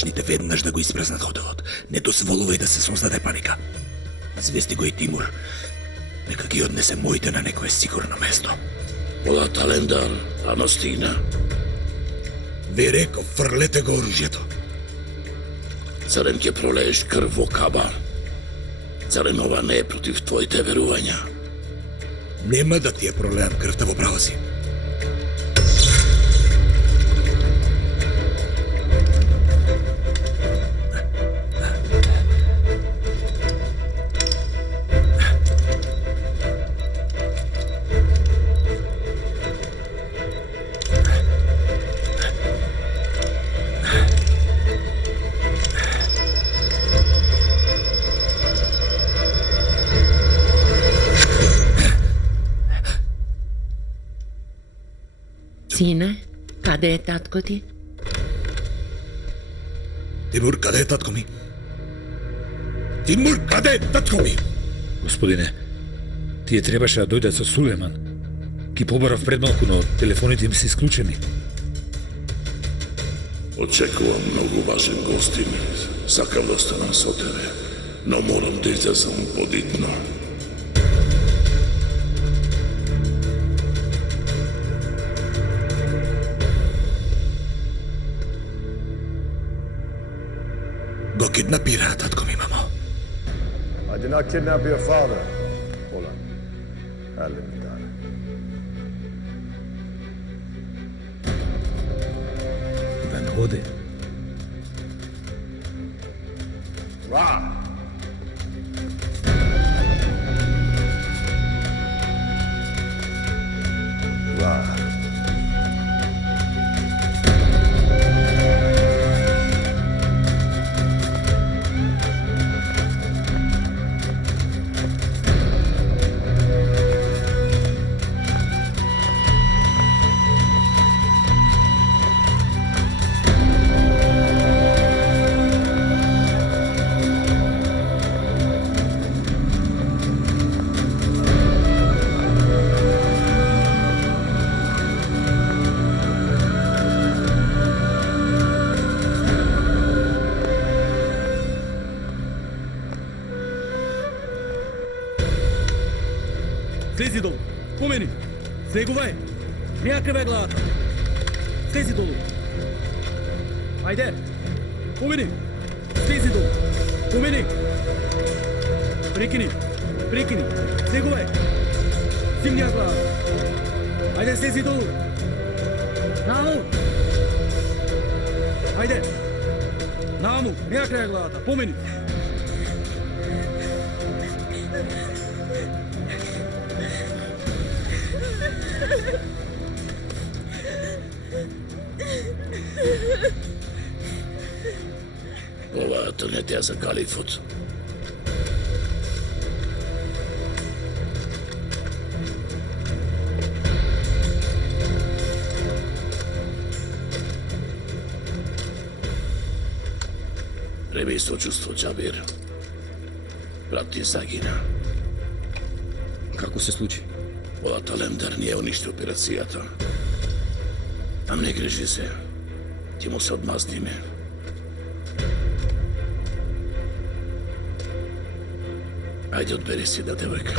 надлежните веднаш да го испразнат хотелот. Не дозволувај да се создаде паника. Извести го и Тимур. Нека ги однесе моите на некое сигурно место. Полат Алендар, ано стигна. Ви реков, фрлете го оружјето. Зарем ќе пролееш крв во Каба? Зарем ова не е против твоите верувања? Нема да ти ја пролеам крвта во право си. Сине, каде е татко ти? Тимур, каде е татко ми? Тимур, каде е татко ми? Господине, тие требаше да дојдат со Сулеман. Ги побарав пред малку, но телефоните им се исклучени. Очекувам многу важен гостин. Сакам да останам со тебе, но морам да излезам подитно. Го киднапираа татко ми, мамо. I did not kidnap your father. Polat Alemdar. Вен ходе. Ra! Ra. Слези долу! Помени! Снегувай! Не ја крве главата! Слези долу! Ајде! Помени! Слези долу! Помени! Прекини! Прекини! Снегувай! Стигни ја главата! Ајде, слези долу! Наму! Ајде! Наму! Не ја крве главата! Помени! Ова трнете ја за калифот. Преби сочувство, Џабир. Брат ти загина. Како се случи? Полат Алемдар не ја уништи операцијата. Ам не грижи се. Ти му се одмазниме. Ајде, одбери си да девојка.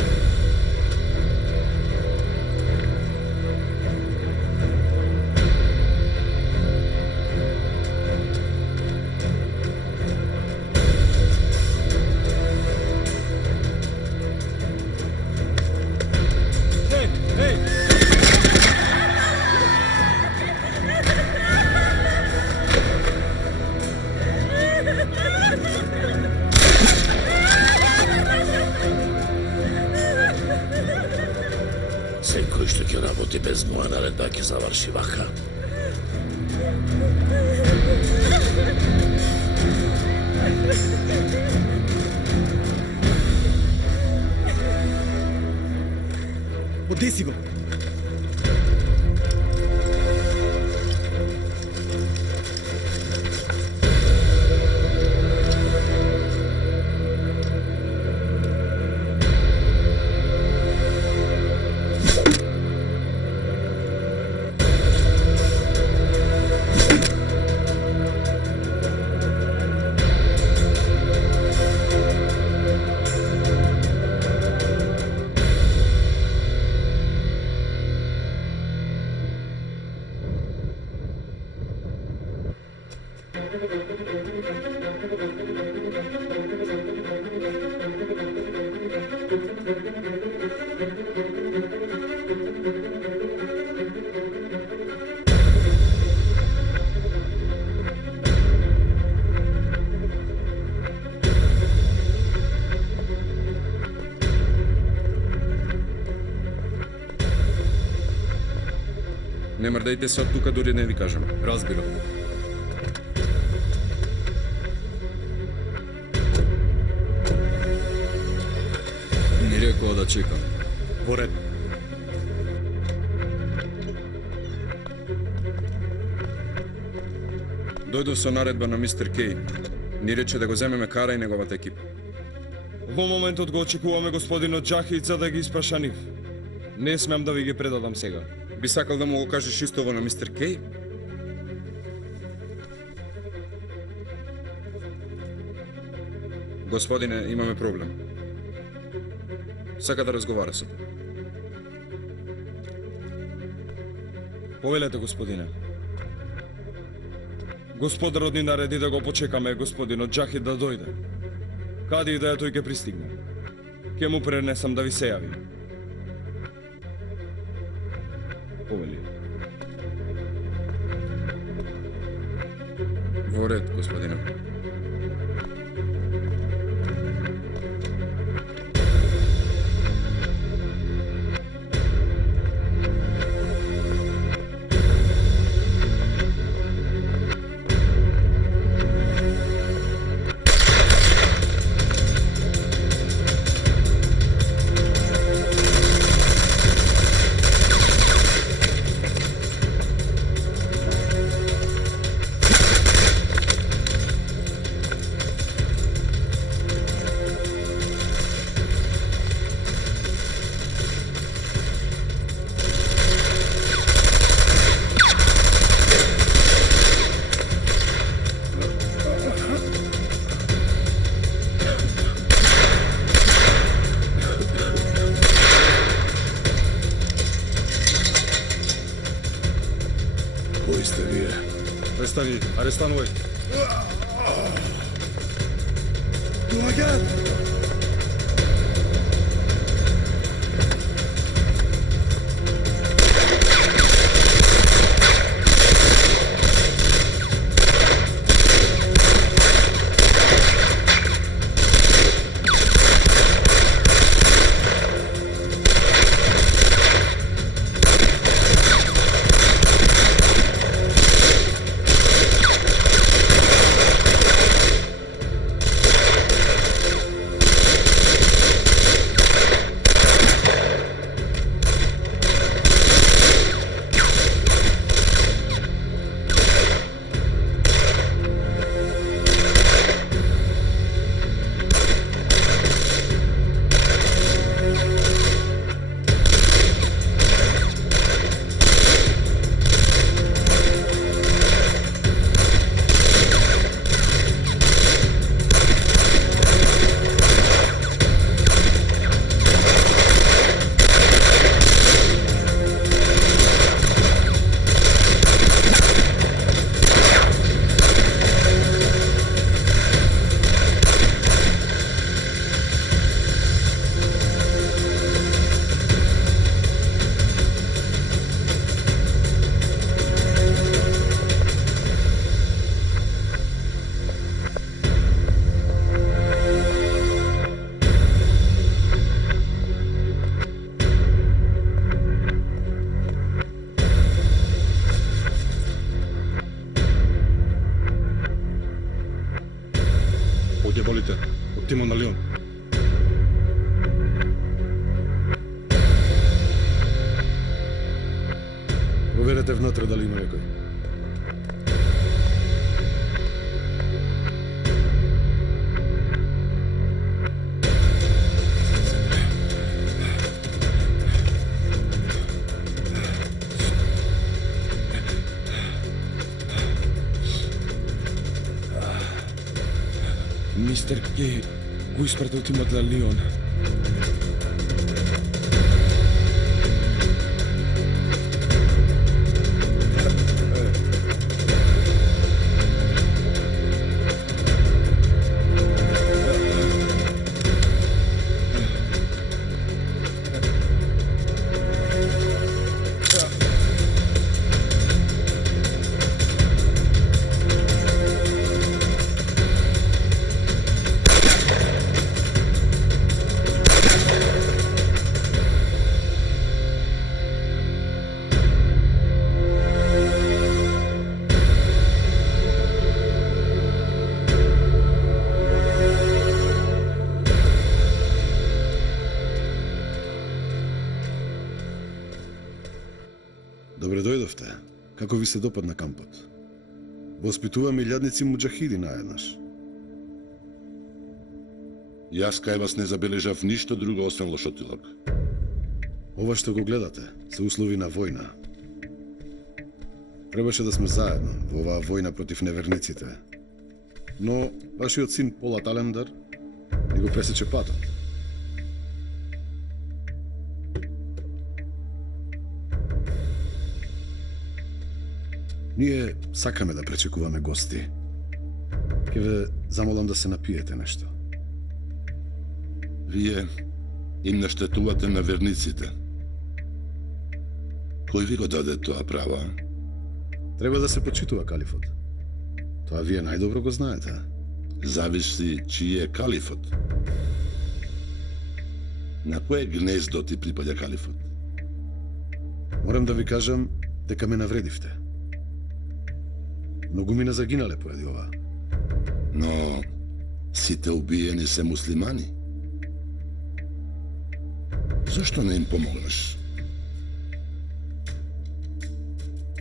Секој што ќе работи без моја наредба ќе заврши вака. Одеси го! Не мрдајте се од тука, дури не ви кажам. Разбирам. Ни рекоа да чекам. Во ред. Дојдов со наредба на мистер Кей. Ни рече да го земеме Кара и неговата екипа. Во моментот го очекуваме господинот Джахид за да ги испраша нив. Не смеам да ви ги предадам сега. Би сакал да му го кажеш истово на мистер Кей? Господине, имаме проблем. Сака да разговара со те. Повелете, господине. Господарот ни нареди да го почекаме господинот Джахид да дојде. Каде и да е тој ќе пристигне. Ке му пренесам да ви се јави. Повели. Во ред, господине. Кои сте вие? Престани, арестанувај. Овде волите, од тимот на Лион. Проверете внатре дали има некој. Мистер Кей го испратил тимот на Лион. Како ви се допадна кампот? Воспитуваме илјадници муџахиди наеднаш. Јас кај вас не забележав ништо друго освен лошотилок. Ова што го гледате се услови на војна. Требаше да сме заедно во оваа војна против неверниците. Но вашиот син Полат Алендер ни го пресече патот. Ние сакаме да пречекуваме гости. Ке ве замолам да се напиете нешто. Вие им наштетувате на верниците. Кој ви го даде тоа право? Треба да се почитува калифот. Тоа вие најдобро го знаете. Зависи чиј е калифот. На кое гнездо ти припаѓа калифот? Морам да ви кажам дека ме навредивте. Многумина загинале поради ова. Но сите убиени се муслимани. Зошто не им помогнеш?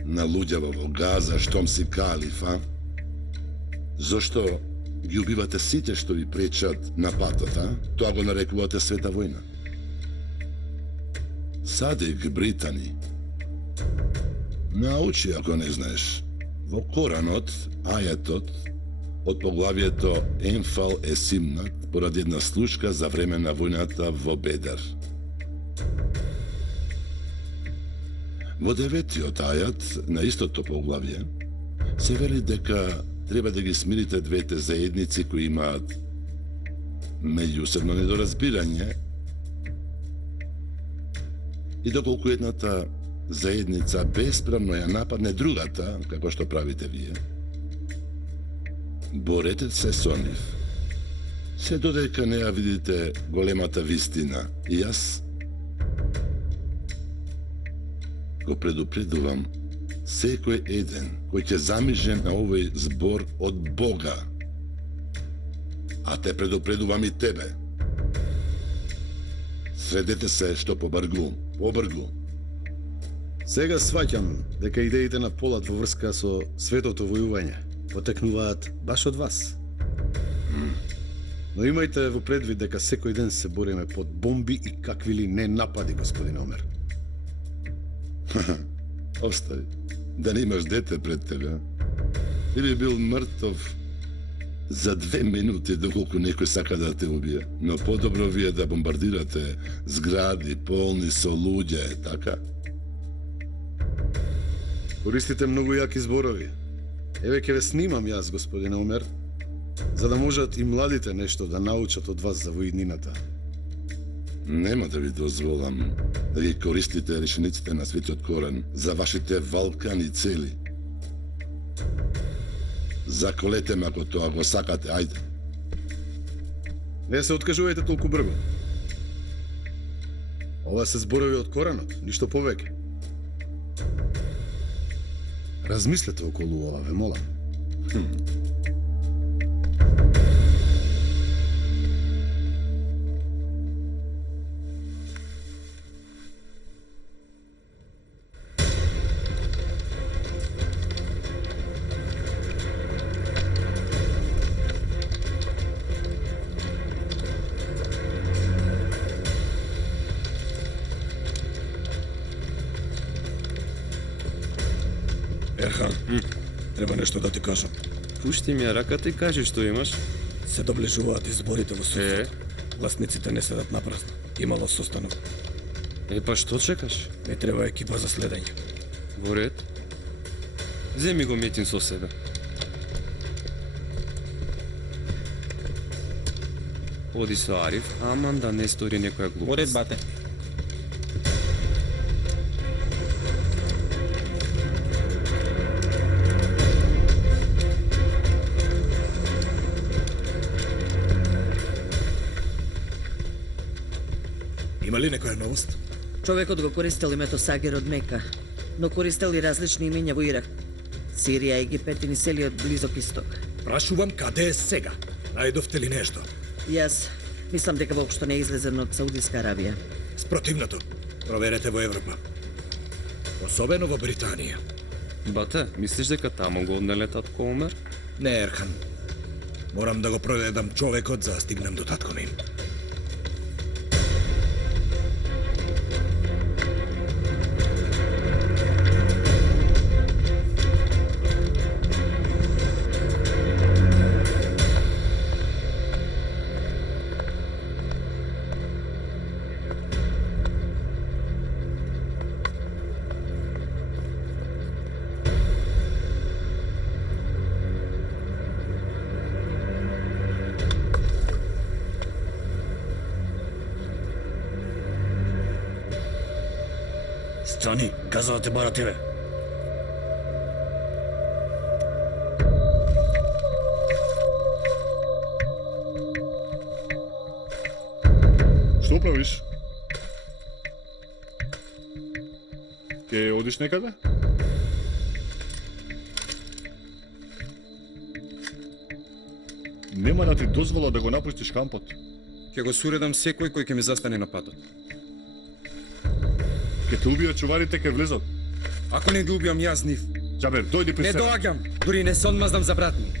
На луѓава во Газа, штом си калиф, а? Зошто ги убивате сите што ви пречат на патот, а? Тоа го нарекувате света војна. Садик Британи. Научи ако не знаеш. Во Коранот, ајатот, од поглавието Енфал е симнат поради една слушка за време на војната во Бедер. Во 9-тиот ајат на истото поглавје се вели дека треба да ги смирите двете заедници кои имаат меѓусебно недоразбирање и доколку едната заедница бесправно ја нападне другата, како што правите вие, борете се со нив. Се додека не ја видите големата вистина. И јас го предупредувам секој еден кој ќе замижен на овој збор од Бога. А те предупредувам и тебе. Средете се што побргу. Сега сваќам дека идеите на Полат во врска со светото војување потекнуваат баш од вас. Но имајте во предвид дека секој ден се бориме под бомби и какви ли не напади, господин Омер. Остави. Да не имаш дете пред тебе. Би би бил мртов за 2 минути доколку некој сака да те убие. Но подобро вие да бомбардирате згради полни со луѓе, така? Користите многу јаки зборови. Еве ќе ве снимам јас, господин Омер, за да можат и младите нешто да научат од вас за воиднината. Нема да ви дозволам да ги користите решениците на Светиот Коран за вашите валкани цели. Заколете ме ако тоа го сакате, ајде. Не се откажувајте толку брзо. Ова се зборови од Коранот, ништо повеќе. Размислете околу ова, ве молам. Ерхан, треба нешто да ти кажам. Пушти ми ја раката и кажи што имаш. Се доближуваат изборите во судството. Гласниците не седат напразно. Имало состанок. Па што чекаш? Не треба екипа за следење. Во ред. Земи го Метин со себе. Оди со Ариф, аман да не стори некоја глупост. Во ред, бате. Има ли некоја новост? Човекот го користел името Сагер од Мека, но користел и различни имења во Ирак, Сирија, Египет и ни целиот Близок Исток. Прашувам каде е сега? Најдовте ли нешто? Јас мислам дека воопшто не е излезен од Саудиска Аравија. Спротивното, проверете во Европа. Особено во Британија. Бате, мислиш дека таму го однеле татко Омер? Не, Ерхан. Морам да го прогледам човекот за да стигнем до татко ми. Стани, каза да те бара тебе. Што правиш? Ке одиш некаде? Нема да ти дозвола да го напуштиш кампот. Ќе го суредам секој кој ќе ми застане на патот. Ке те убијат чуварите, ке влезат. Ако не ги убиам јас нив, Џабер, дојди при не себе. доаѓам, дури не се одмаздам за брат ми.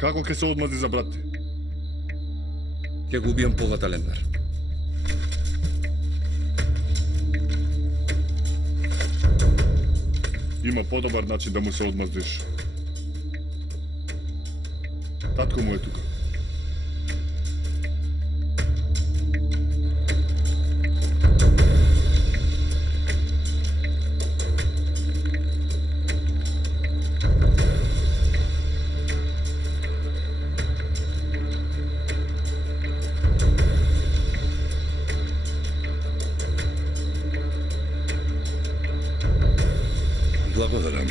Како ке се одмази за брат ти? Ќе го убиам полата Лендар. Има подобар начин да му се одмаздиш. Татко му е тука. Благодарам.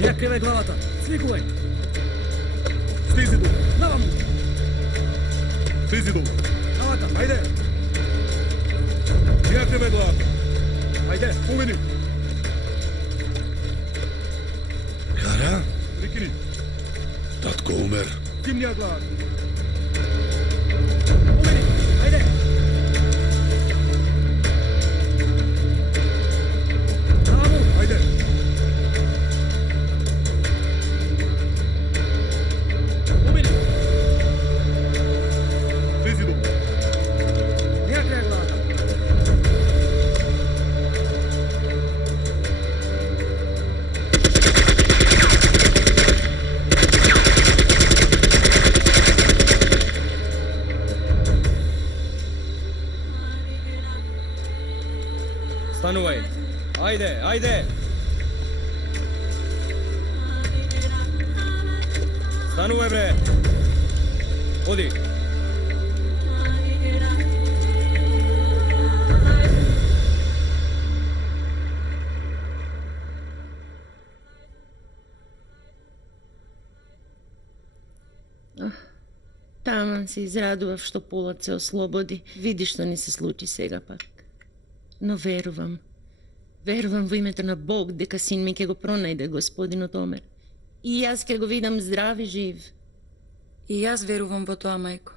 Ја криве главата. Сликувај. Стизи долу. Наваму. Слизи долу. Главата, ајде. Ја криве главата. Ајде, помени. Кара? Прикини. Татко умер. Димнија главата. Помени. Ајде. Наваму, ајде. Помени. Слизи долу. Ја криве главата. Станувај. Ајде, ајде. Станувај бре. Оди. Таман се израдував што полот се ослободи. Види што ни се случи сега пак. Но верувам. Верувам во името на Бог дека син ми ќе го пронајде господинот Омер. И јас ќе го видам здрав и жив. И јас верувам во тоа, мајко.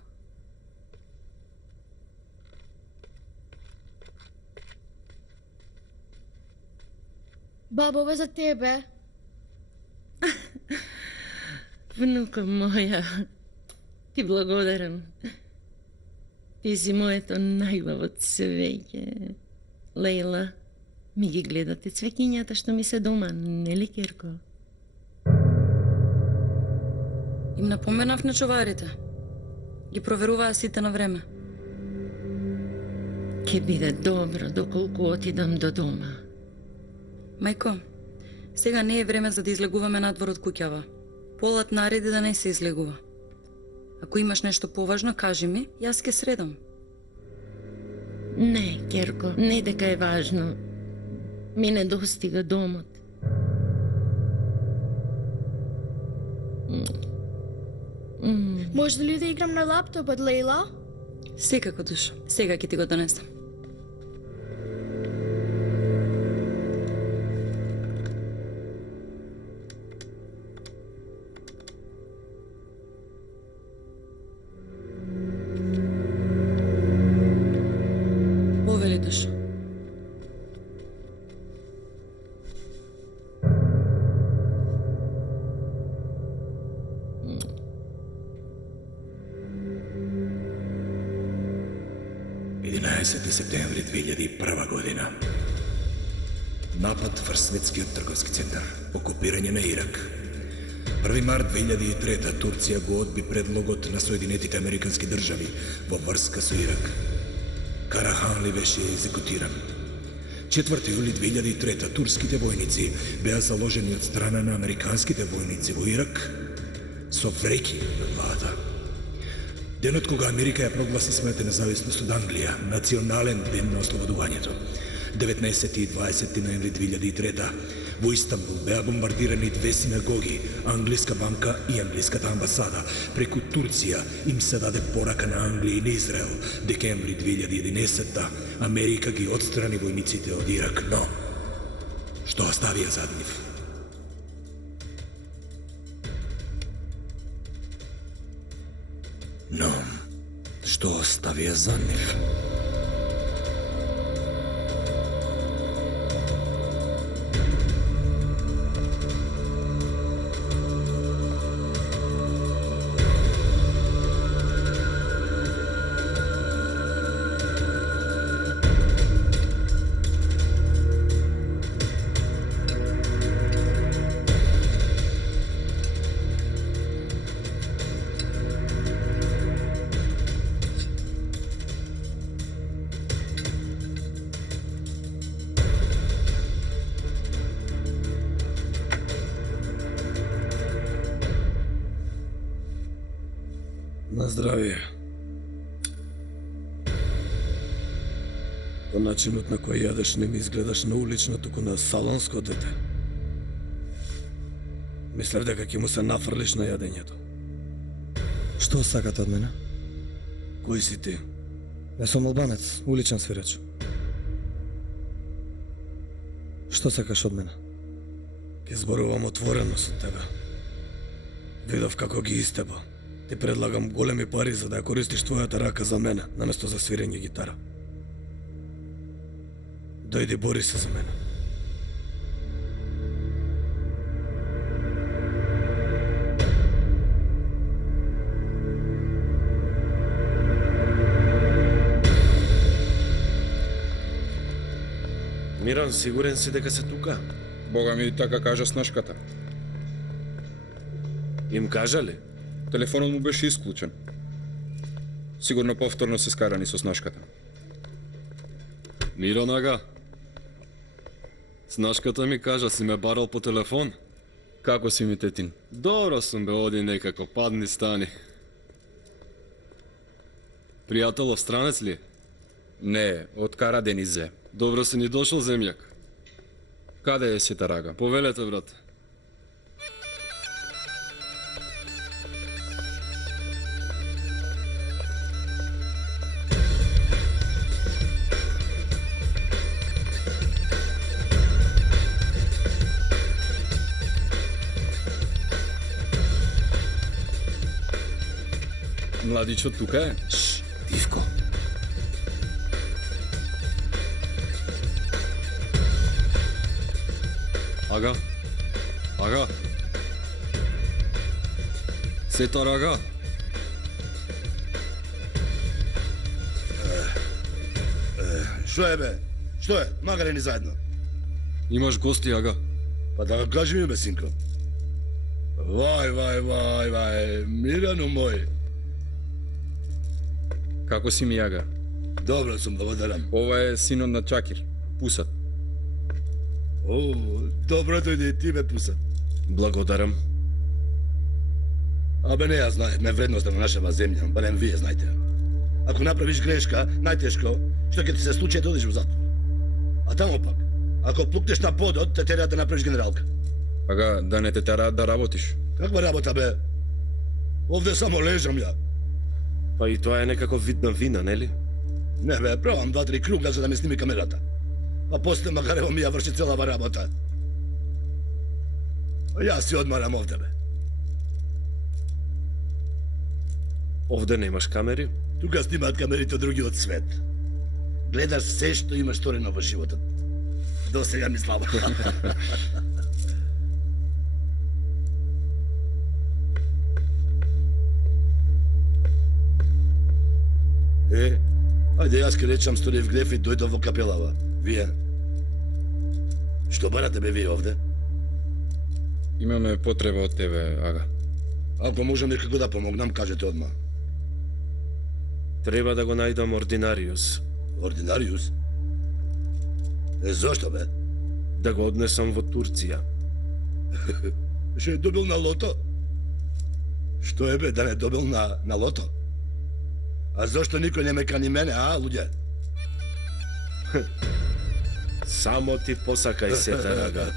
Бабо, ова за тебе. Внука моја, ти благодарам. Ти си моето најубаво цвеќе. Лейла, ми ги гледате цвеќињата што ми се дома, нели, Керко? Им напоменав на чуварите. Ги проверуваа сите на време. Ке биде добро доколку отидам до дома. Мајко, сега не е време за да излегуваме надвор од куќава. Полат нареди да не се излегува. Ако имаш нешто поважно, кажи ми, јас ке средам. Не, Керко, не дека е важно. Ми не достига домот. Може ли да играм на лаптопот, Лейла? Секако, Душо. Сега ќе ти го донесам. Повели, Душо. Септември 2001 година. Напад врз светскиот трговски центар. Окупирање на Ирак. 1 март 2003 Турција го одби предлогот на Соединетите Американски држави во врска со Ирак. Караханли беше екзекутиран. 4 јули 2003 турските војници беа заложени од страна на американските војници во Ирак со вреќи на главата. Денот кога Америка ја прогласи својата независност од Англија, национален ден на ослободувањето. 19 и 20 ноември 2003 во Истанбул беа бомбардирани 2 синагоги, англиска банка и англиската амбасада. Преку Турција им се даде порака на Англија и на Израел. Декември 2011 Америка ги отстрани војниците од Ирак, но што оставија зад нив? Но, што оставија за нив? На здравие. По начинот на кој јадеш не ми изгледаш на улично, туку на салонско дете. Мислев дека ќе му се нафрлиш на јадењето. Што сакате од мене? Кој си ти? Не сум албанец, уличен свиреч. Што сакаш од мене? Ќе зборувам отворено со тебе. Видов како ги истеба. Ти предлагам големи пари за да ја користиш твојата рака за мене, наместо за свирење гитара. Дојди, бори се за мене. Миран, сигурен си дека се тука? Бога ми така кажа снашката. Им кажа ли? Телефонот му беше исклучен. Сигурно повторно се скарани со снашката. Мирон ага. Снашката ми кажа си ме барал по телефон. Како си ми, тетин? Добро сум бе, оди некако, падни стани. Пријателов странец ли? Не, од Караден изе. Добро си ни дошол, земјак. Каде е сета рага? Повелете, брат. Младичот тука е? Шш, Ивко. Ага. Ага. Сета рага. Што е бе? Што е? Магаре ни заедно. Имаш гости, ага. Па да го кажи ми бе, синко. Вај, Мирано мој. Како си, Мијага? Добро сум, благодарам. Ова е синот на Чакир, Пусат. О, добро дојде и ти бе, Пусат. Благодарам. Абе не ја знаеме вредноста на нашава земја, барем вие знаете. Ако направиш грешка, најтешко, што ќе ти се случи е да одиш во затвор. А тамо пак, ако плукнеш на подот, те тераат да направиш генералка. Ага, да не те тераат да работиш. Каква работа бе? Овде само лежам ја. Па и тоа е некаков вид на вина, нели? Не бе, правам 2-3 круга за да ме сними камерата. Па после Макарево ми ја врши целава работа. А јас си одмарам овде, бе. Овде немаш камери? Тука снимаат камерите од другиот свет. Гледаш се што има сторено во животот. До сега ми слава. Ајде јас ке речам сторив греф и дојдов во капелава. Вие? Што барате бе вие овде? Имаме потреба од тебе, ага. Ако можам некако да помогнам, кажете одма. Треба да го најдам Ординариус. Ординариус? Зошто бе? Да го однесам во Турција. Ше добил на лото? Што е бе, да не добил на лото? А зошто никој не ме кани мене, а, луѓе? Само ти посакај сета рага.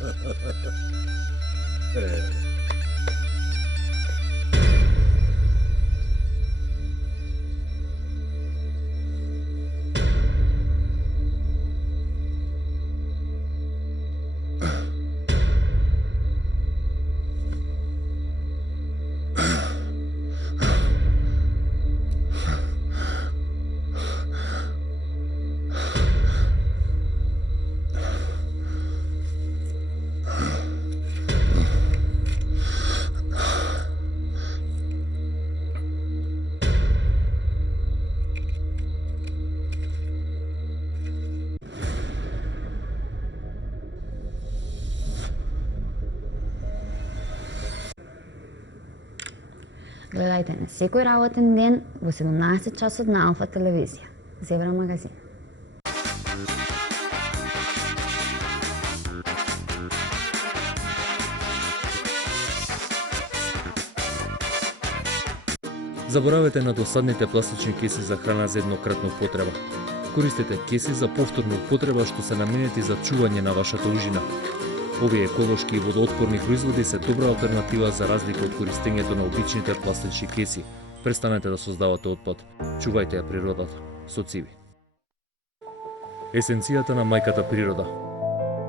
Гледајте на секој работен ден во 17 часот на Алфа телевизија. Зебра магазин. Заборавете на досадните пластични кеси за храна за еднократна употреба. Користете кеси за повторна употреба што се наменети за чување на вашата ужина. Овие еколошки и водоотпорни производи се добра алтернатива за разлика од користењето на обичните пластични кеси. Престанете да создавате отпад. Чувајте ја природата со циви. Есенцијата на мајката природа.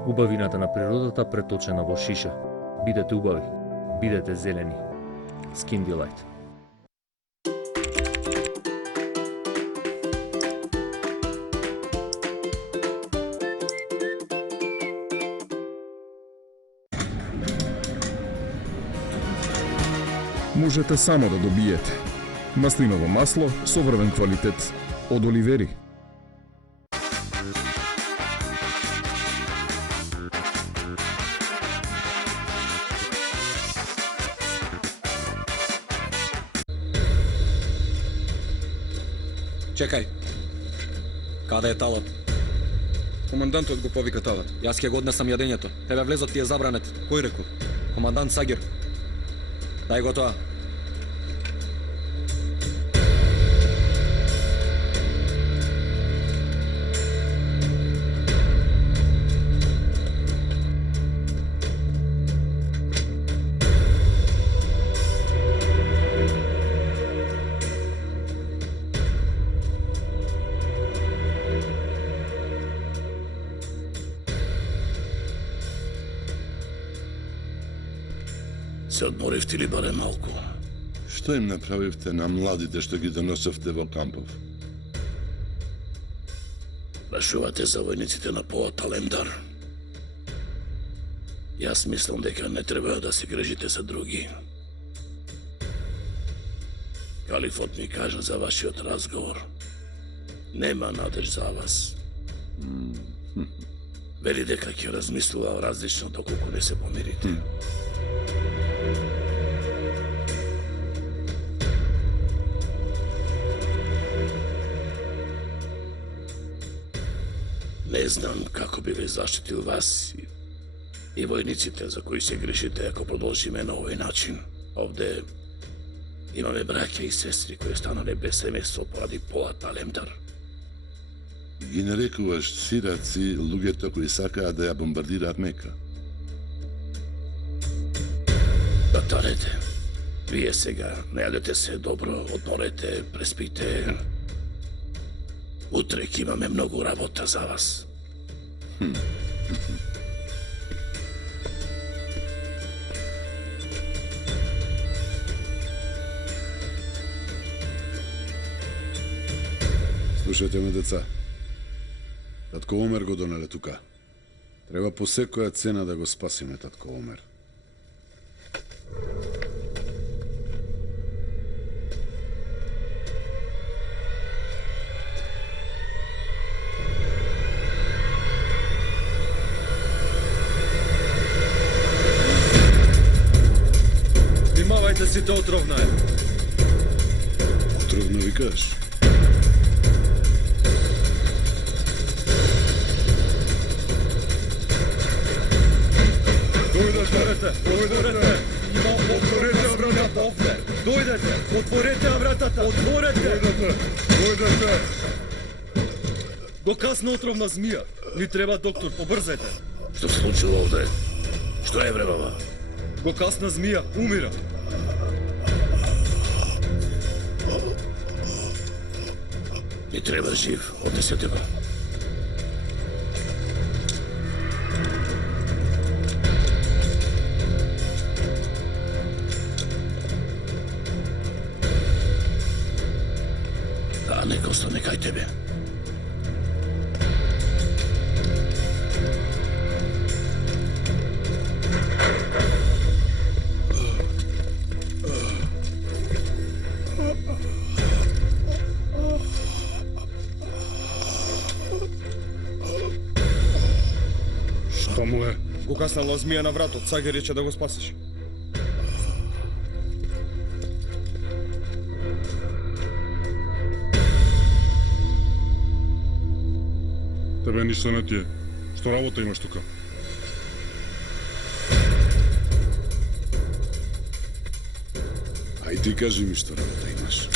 Убавината на природата преточена во шиша. Бидете убави. Бидете зелени. Skin Delight. Можете само да добиете маслиново масло со врвен квалитет од Оливери. Чекај. Каде е талот? Командантот го повика талот. Јас ќе го однесам јадењето. Тебе влезот ти е забранет. Кој рекол? Командант Сагир. Дај го тоа. Се одморивте ли барем малку? Што им направивте на младите што ги доносовте во кампов? Прашувате за војниците на Полат Алемдар? Јас мислам дека не треба да се грижите за други. Калифот ми кажа за вашиот разговор. Нема надеж за вас. Вели дека ќе размислува различно доколку не се помирите. Не знам како би ве заштитил вас и војниците за кои се грижите ако продолжиме на овој начин. Овде имаме браќа и сестри кои станале без семејство поради Полат Алемдар. Ги нарекуваш сираци луѓето кои сакаат да ја бомбардираат Мека. Татарете, Вие сега најдете се добро, одморете, преспите. Утре ќе имаме многу работа за вас. Слушайте ме, деца. Татко Омер го донеле тука. Треба по секоја цена да го спасиме татко Омер. Внимавајте си, тоа отровна е. Отровна викаш? Отворете вратата! Овде! Дојдете! Отворете вратата! Отворете! Дојдете! Го касна отровна змија. Ни треба доктор, побрзете. Што се случило овде? Што е вребава? Го касна змија, умира. Ни треба жив, однесете го. А нека остане кај тебе. Што му е? Го каснала змија на вратот, Сагер рече да го спасиш. Тебе ништо не ти е. Што работа имаш тука? Ај ти кажи ми што работа имаш.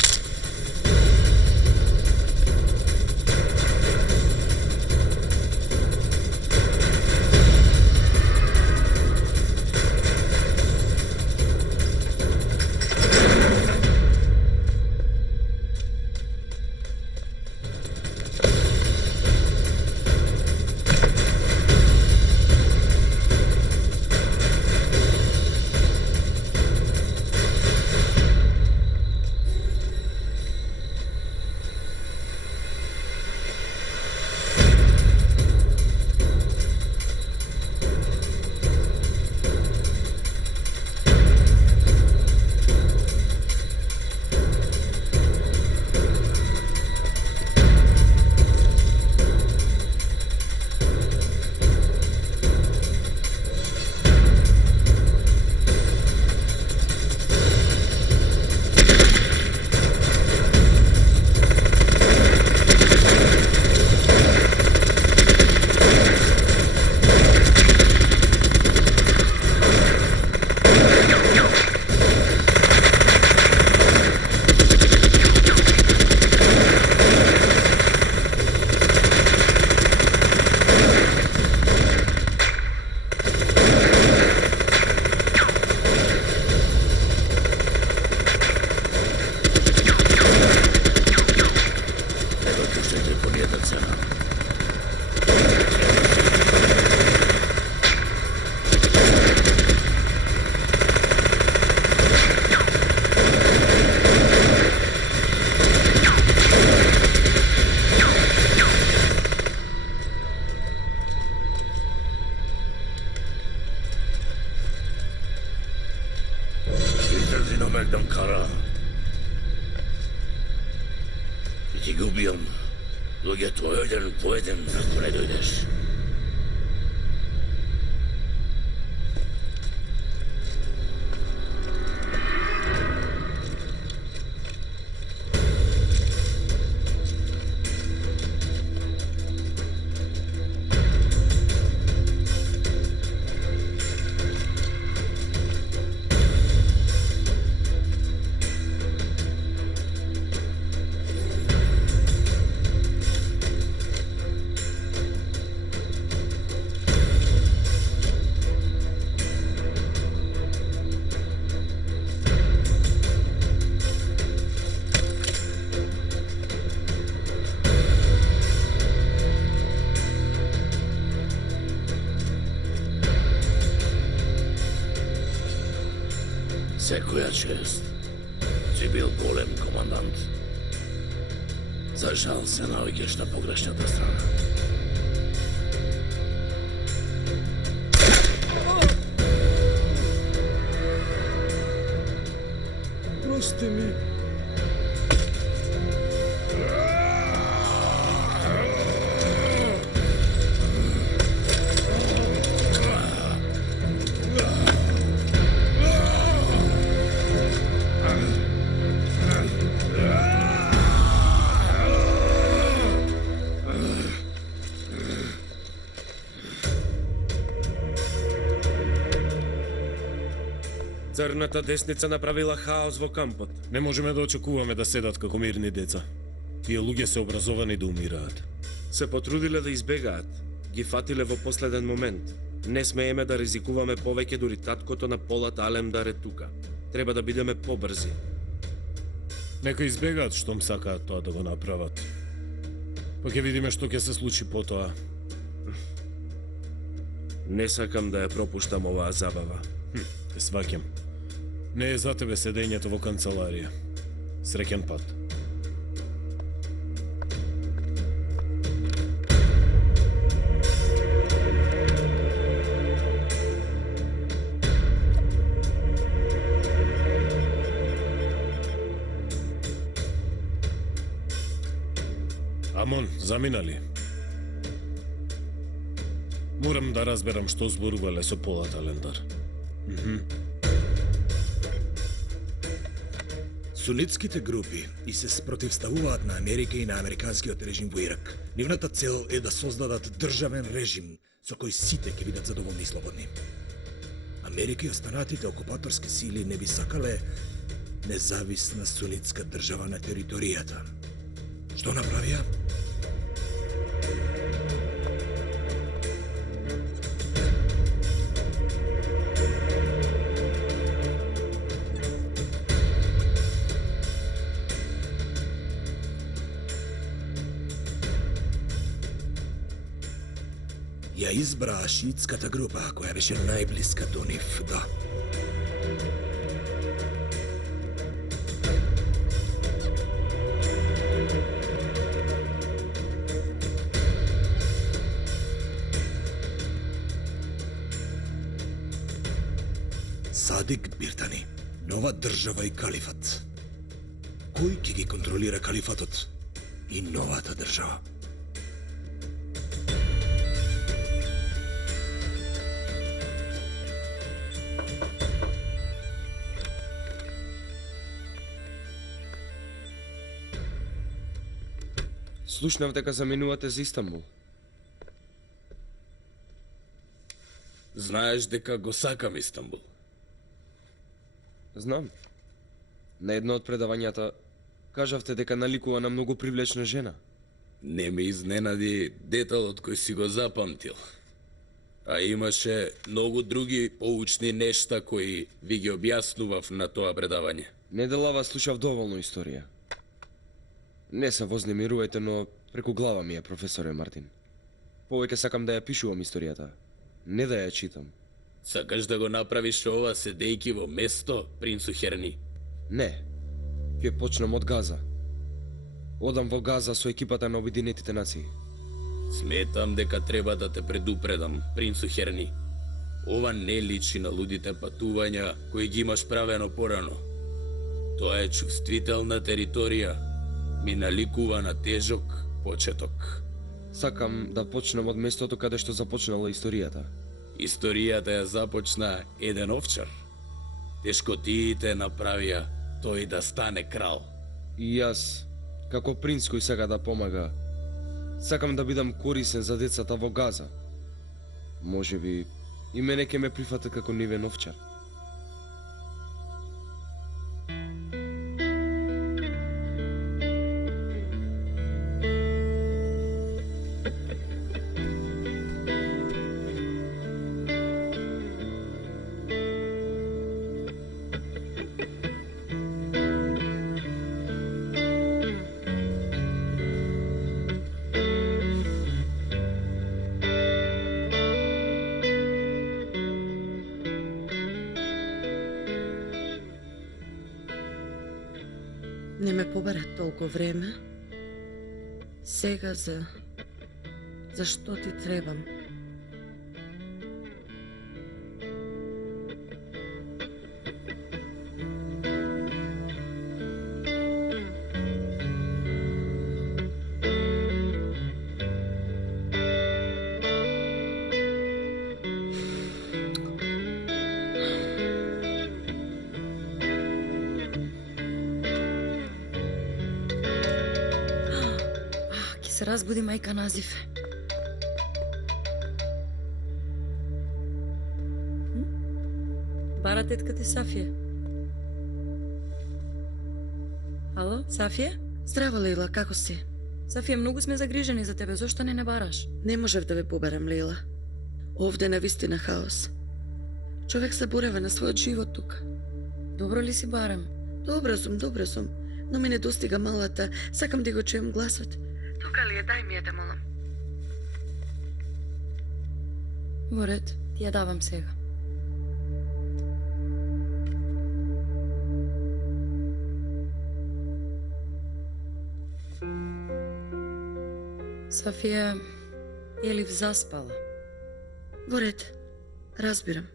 Мелдон Кара. И ти ги убијам. Луѓето еден по еден, ако не дојдеш. Секоја чест. Си бил голем командант. За жал се наоѓаш на погрешната страна. Прости ми. Црната десница направила хаос во кампот. Не можеме да очекуваме да седат како мирни деца. Тие луѓе се образовани да умираат. Се потрудиле да избегаат. Ги фатиле во последен момент. Не смееме да ризикуваме повеќе, дури таткото на Полат Алемдар е тука. Треба да бидеме побрзи. Нека избегаат штом сакаат тоа да го направат. Па ќе видиме што ќе се случи потоа. Не сакам да ја пропуштам оваа забава. Те сваќам. Не е за тебе седењето во канцеларија. Среќен пат. Амон, заминали. Морам да разберам што зборувале со Полат Алемдар. Сунитските групи и се спротивставуваат на Америка и на американскиот режим во Ирак. Нивната цел е да создадат државен режим со кој сите ќе бидат задоволни и слободни. Америка и останатите окупаторски сили не би сакале независна сунитска држава на територијата. Што направија? Ја избраа шиитската група, која беше најблиска до нив, да. Садик Биртани, нова држава и калифат. Кој ќе ги контролира калифатот и новата држава? Слушнав дека заминувате за Истанбул. Знаеш дека го сакам Истанбул. Знам. На едно од предавањата кажавте дека наликува на многу привлечна жена. Не ме изненади деталот кој си го запамтил. А имаше многу други поучни нешта кои ви ги објаснував на тоа предавање. Неделава слушав доволно историја. Не се вознемирувајте, но преку глава ми е, професоре Мартин. Повеќе сакам да ја пишувам историјата, не да ја читам. Сакаш да го направиш ова седејки во место, принцу Херни? Не. Ќе почнам од Газа. Одам во Газа со екипата на Обединетите нации. Сметам дека треба да те предупредам, принцу Херни. Ова не личи на лудите патувања кои ги имаш правено порано. Тоа е чувствителна територија. Ми наликува на тежок почеток. Сакам да почнем од местото каде што започнала историјата. Историјата ја започна еден овчар. Тешкотиите направија тој да стане крал. И јас, како принц кој сака да помага, сакам да бидам корисен за децата во Газа. Можеби и мене ќе ме прифатат како нивен овчар. Не ме побара толку време. Сега за што ти требам? Се разбуди мајка Назиф. Бара тетка ти Сафија. Ало, Сафија? Здраво, Лейла, како си? Сафија, многу сме загрижени за тебе, зошто не бараш? Не можев да ве побарам, Лейла. Овде навистина хаос. Човек се борава на својот живот тука. Добро ли си барам? Добро сум, но ми не достига малата, сакам да го чуем гласот. Тука ли е? Дај ми ја те молам. Во ред, ти ја давам сега. Сафија, Елив заспала. Во ред, разбирам.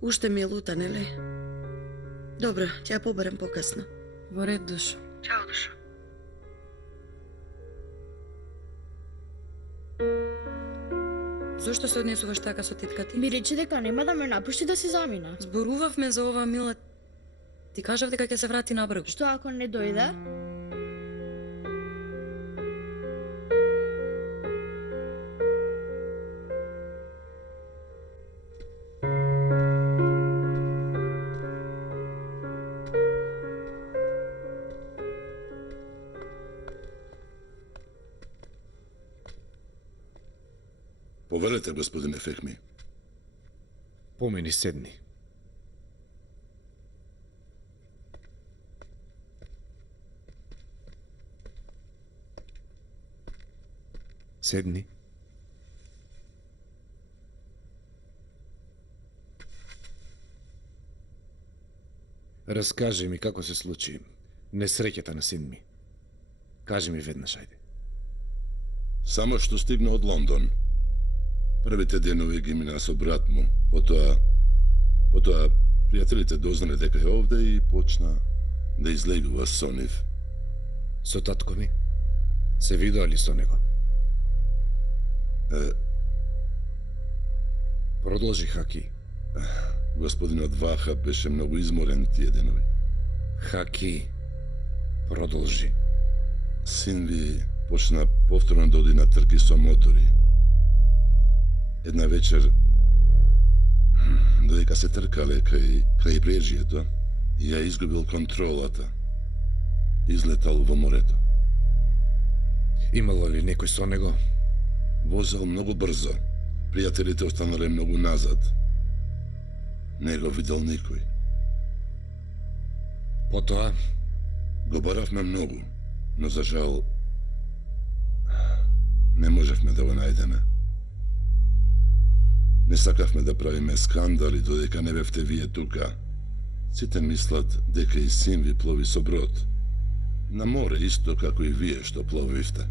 Уште ми е лута, нели? Добро, ќе ја побарам покасно. Во ред, Душо. Чао, Душо. Зошто се однесуваш така со тетка ти? Ми рече дека нема да ме напушти да се замина. Зборувавме за ова, мила. Ти кажав дека ќе се врати набргу. Што ако не дојде? Повелете, господине Фехми. Помини, седни. Седни. Раскажи ми како се случи несреќата на син ми. Кажи ми веднаш, ајде. Само што стигна од Лондон. Првите денови ги мина со брат му. Потоа пријателите дознале дека е овде и почна да излегува со нив. Со татко ми? Се видоа ли со него? Продолжи, Хаки. Господинот Ваха беше многу изморен тие денови. Хаки, продолжи. Син ви почна повторно да оди на трки со мотори. Една вечер, додека се тркале крај брежието, ја изгубил контролата. Излетал во морето. Имало ли некој со него? Возел многу брзо. Пријателите останале многу назад. Не го видел никој. Потоа? Го баравме многу, но за жал не можевме да го најдеме. Не сакавме да правиме скандали додека не бевте вие тука. Сите мислат дека и син ви плови со брод. На море исто како и вие што пловивте.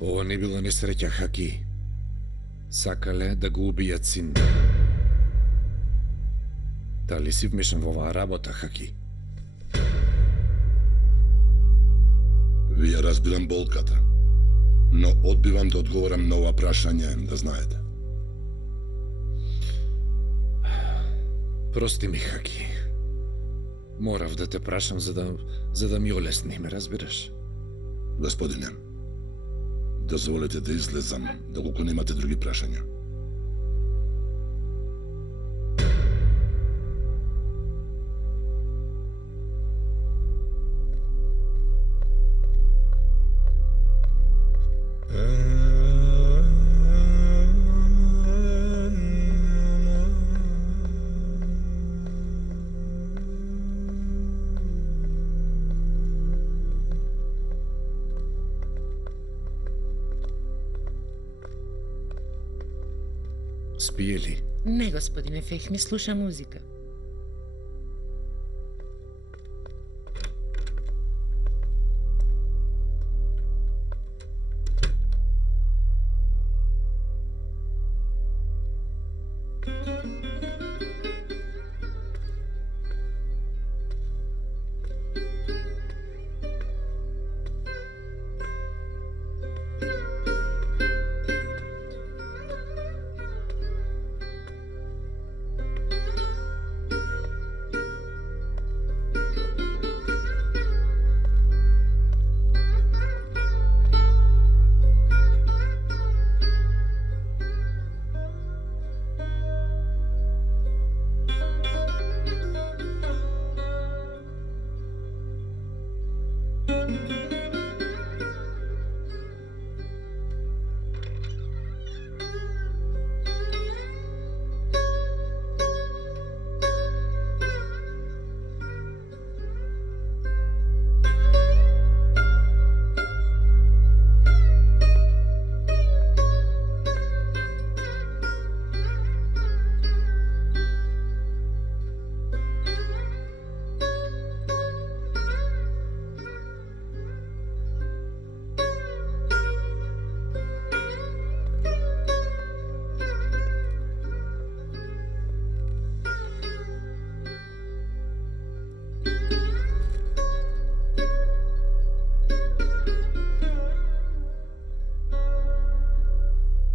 Ова не била несреќа, Хаки. Сакале да го убијат син. Дали си вмешан во оваа работа, Хаки? Вие разбирам болката, но одбивам да одговорам на ова прашање, да знаете. Прости ми, Хаки. Морав да те прашам за да ми олесни, ме разбираш? Господине, дозволете да излезам, доколку немате други прашања. Спие ли? Не, господине Фехми, слуша музика.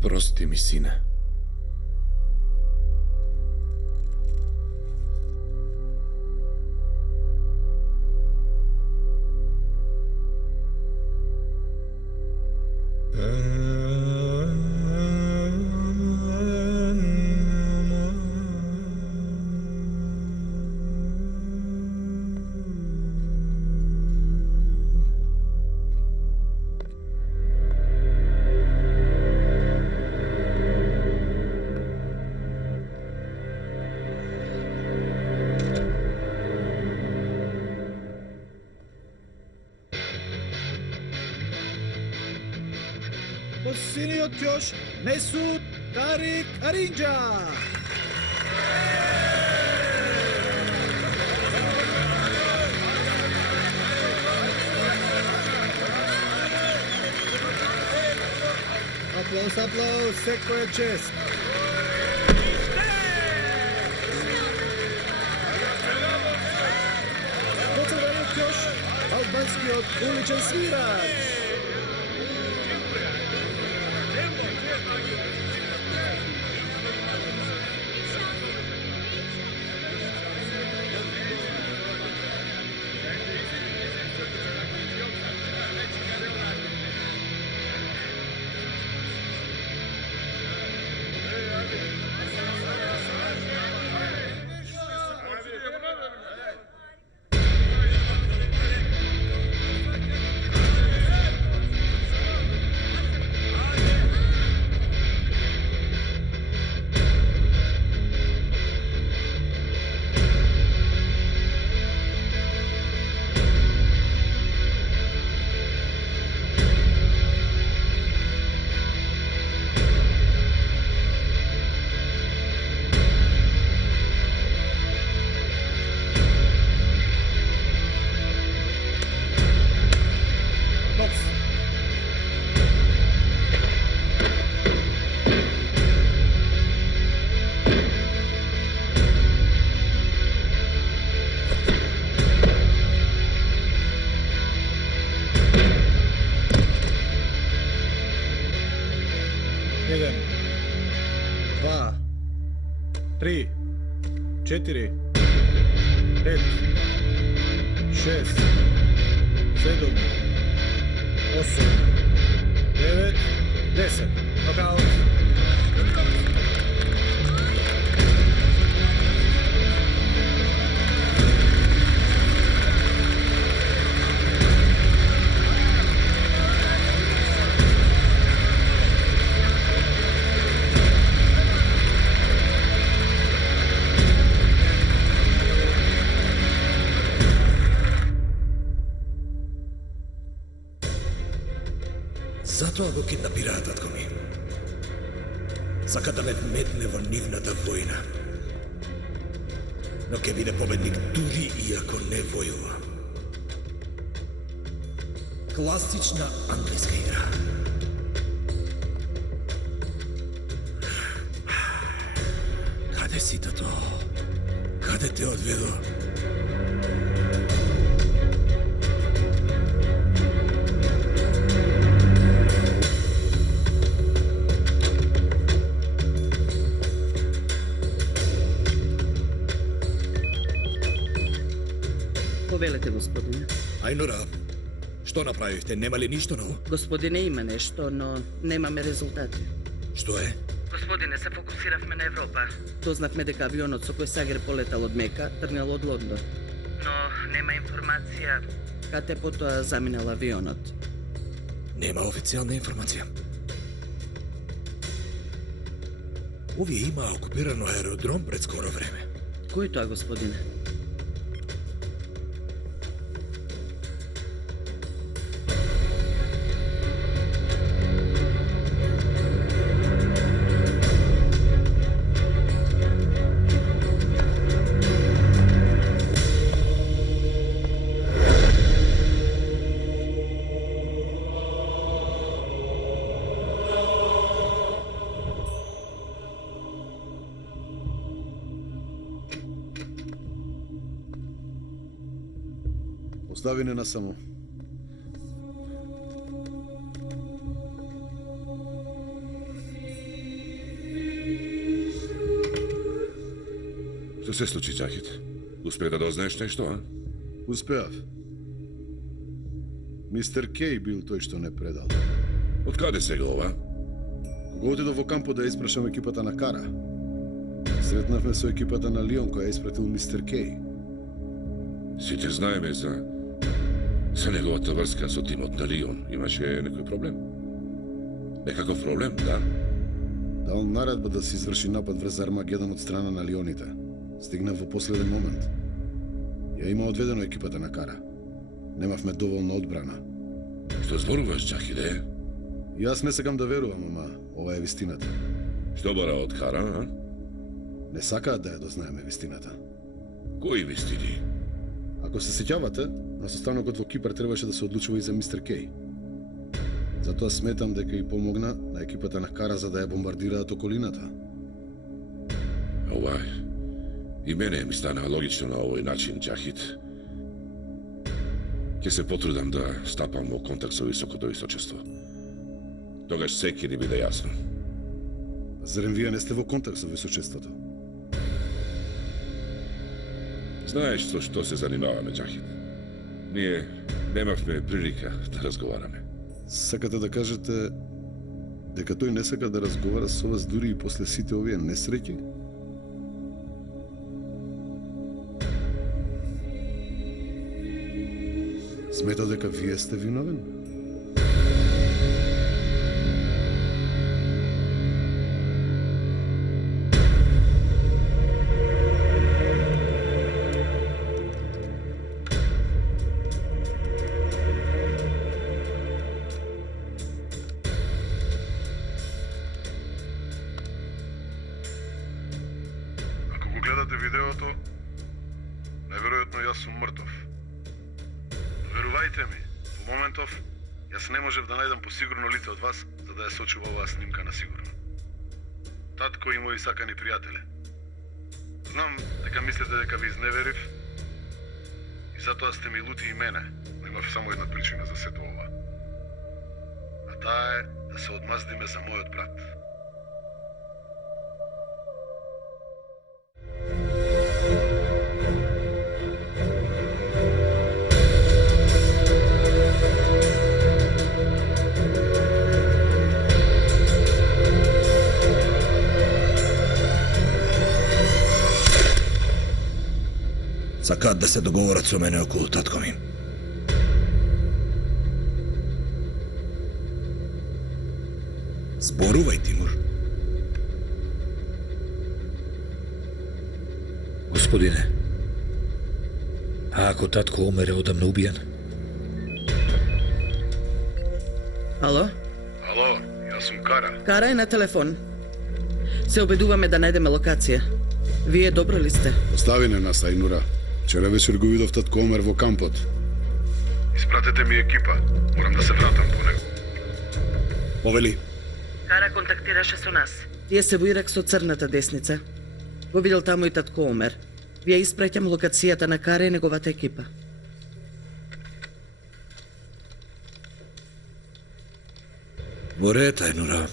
Прости ми, сине. Под синиот кьош Месут Тарик Аринджа. Аплауз, аплауз, секој е чест. Под црвениот кьош албанскиот уличен свирач. Еден, два, три, четири, пет, шест, седум, осум, девет, 10. Нокаут. Затоа го киднапираат татко ми. Сака да ме вметне во нивната војна. Но ќе биде победник дури и ако не војува. Класична англиска игра. Каде си, тато? Каде те одведо? Повелете, господине. Ајнора, што направивте? Нема ли ништо ново? Господине, има нешто, но немаме резултати. Што е? Господине, се фокусиравме на Европа. Дознавме дека авионот со кој Сагер полетал од Мека тргнал од Лондон. Но нема информација каде потоа заминал авионот. Нема официјална информација. Овие има окупирано аеродром пред скоро време. Кој тоа, господине? Остави не насамо. Што се случи, Џахид? Успех да дознаеш нешто, а? Успеав. Мистер Кей бил тој што не предал. Од каде сега ова? Кога отидов во кампот да испрашам екипата на Кара, сретнавме со екипата на Лион која испратил мистер Кей. Сите знаеме за неговата врска со тимот на Лион. Имаше некој проблем? Некаков проблем, да? Дал наредба да се изврши напад врз Армагедон од страна на Лионите. Стигнав во последен момент. Ја има одведено екипата на Кара. Немавме доволна одбрана. Што зборуваш, Џахиде? Јас не сакам да верувам, ама ова е вистината. Што бара од Кара, а? Не сакаат да ја дознаеме вистината. Кои вистини? Ако се сеќавате, на состанокот во Кипар требаше да се одлучува и за мистер Кей. Затоа сметам дека и помогна на екипата на Кара за да ја бомбардираат околината. Ова и мене ми стана логично на овој начин, Џахид. Ќе се потрудам да стапам во контакт со високото височество. Тогаш секи ни биде јасно. Зарем вие не сте во контакт со височеството? Знаеш со што се занимаваме, Џахид? Ние немавме прилика да разговараме. Сакате да кажете дека тој не сака да разговара со вас дури и после сите овие несреќи? Смета дека вие сте виновен? Ако го гледате видеото, најверојатно јас сум мртов. Верувајте ми, во моментов, јас не можев да најдам посигурно лице од вас, за да ја сочува оваа снимка на сигурно. Татко и мои сакани пријатели. Знам дека мислите дека ви изневерив и затоа сте ми лути и мене, но имав само една причина за сето ова. А таа е да се одмаздиме за мојот брат. Сакаат да се договорат со мене околу татко ми. Зборувај, Тимур. Господине, а ако татко умере одамна убиен? Ало? Ало, јас сум Кара. Кара е на телефон. Се обедуваме да најдеме локација. Вие добро ли сте? Остави не нас, Ајнура. Вчера вечер го видов татко Омер во кампот. Испратете ми екипа. Морам да се вратам по него. Повели. Кара контактираше со нас. Тие се во Ирак со црната десница. Го видел таму и татко Омер. Ви ја испраќам локацијата на Кара и неговата екипа. Во ред, Ајнура.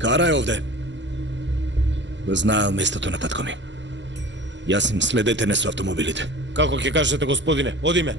Кара е овде. Го знаел местото на татко ми. Јас им следете не со автомобилите. Како ќе кажете, господине? Одиме.